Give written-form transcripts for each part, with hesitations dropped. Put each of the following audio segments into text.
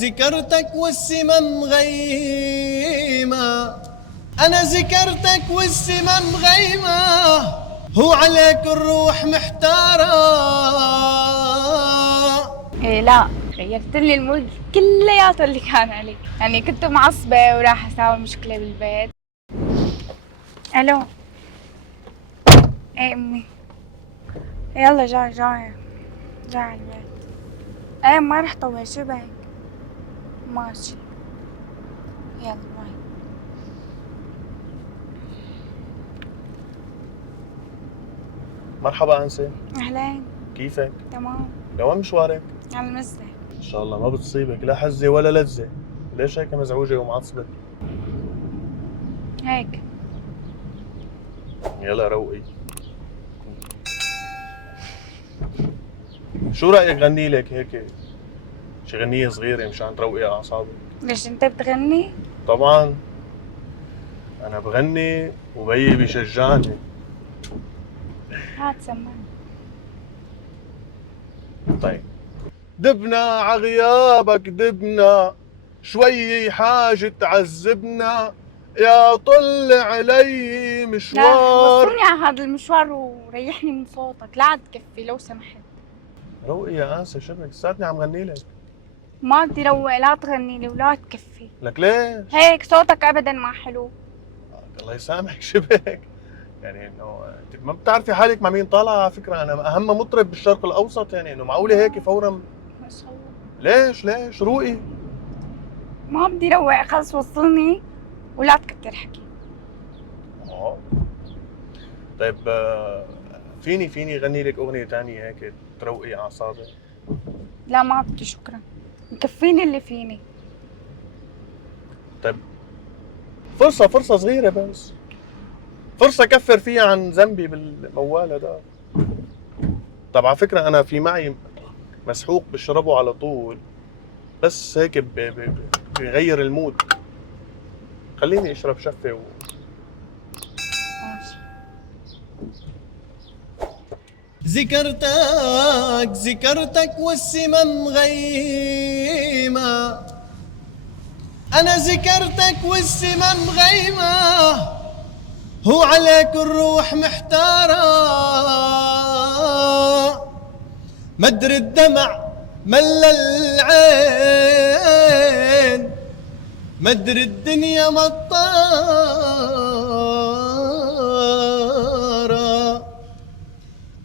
ذكرتك والسما مغيمة. أنا ذكرتك والسما مغيمة، هو عليك الروح محتارة. إيه لا، غيرت لي المود كلياته اللي كان عليه، يعني كنت معصبة وراح أساوي مشكلة بالبيت. ألو. إيه أمي، يلا جاي على البيت. إيه ما رح طول، شو بك؟ ماشي، يلا باي. مرحبا أنسة، أهلين. كيفك؟ تمام. لوين مشوارك؟ على المزة. إن شاء الله ما بتصيبك لا حزة ولا لزة. ليش هيك مزعوجة ومعصبة؟ هيك. يلا روقي. شو رأيك غني لك هيك شي غنية صغيرة مشان تروقي أعصابك؟ ليش أنت بتغني؟ طبعا أنا بغني وبيي بيشجعني. هات سمعني. طيب. دبنا عغيابك دبنا، شوي حاجة تعذبنا، يا طل علي لا مشوار. وصلني على هذا المشوار وريحني من صوتك، لا عاد تكفي لو سمحت. روقي يا آنسة، شبك ساعتني عم غني لك. ما بدي روق، لا تغني لي ولا تكفي. لك ليش؟ هيك صوتك ابدا ما حلو. الله يسامحك شبك. يعني انه انت ما بتعرفي حالك مع مين طالعه. على فكره انا اهم مطرب بالشرق الاوسط، يعني انه معقوله هيك فورا؟ ليش روقي. ما بدي روق، خلص وصلني ولا تكتر حكي. اه طيب فيني غني لك اغنيه ثانيه هيك تروقي اعصابك؟ لا ما بدي، شكرا، مكفيني اللي فيني. طيب فرصه صغيره بس، فرصه كفر فيها عن ذنبي بالموال هذا. طب على فكره انا في معي مسحوق بشربه على طول، بس هيك بيغير المود. خليني اشرب شفه ماشي. ذكرتك والسما مغيمة. أنا ذكرتك والسما مغيمة، هو عليك الروح محتارة. مدر الدمع ملى العين، مدر الدنيا مطارة.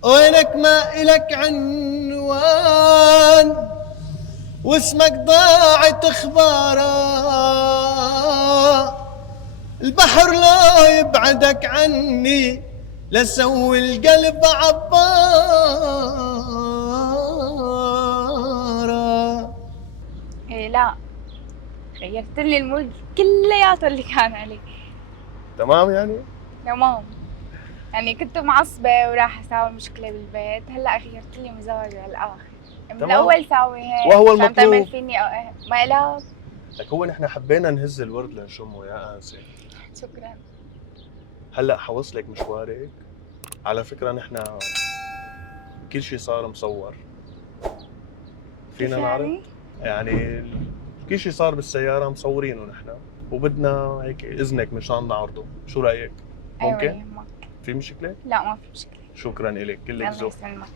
وينك ما إلك عنوان، واسمك ضاعت اخباره. البحر لا يبعدك عني، لسوي القلب عبارة. إيه لا، غيرت لي المود كلياته اللي كان عليه. تمام يعني؟ تمام، يعني كنت معصبة وراح أساوي مشكلة بالبيت، هلا غيرت لي مزاجي على الآخر. من الأول ساوي هيك وهو عشان تعمل المطلوب. فيني مقلب. لك هو نحن حبينا نهز الورد لنشمه يا آنسة. شكرا. هلا حوصلك مشوارك. على فكرة نحن كل شيء صار مصور، فينا نعرف؟ يعني كل شيء صار بالسيارة مصورينه نحن، وبدنا هيك إذنك مشان نعرضه. شو رأيك؟ ممكن؟ أيوة يهمك. في مشكلة؟ لا ما في مشكلة. شكرا إلك، كلك الله ذوق. يسلمك.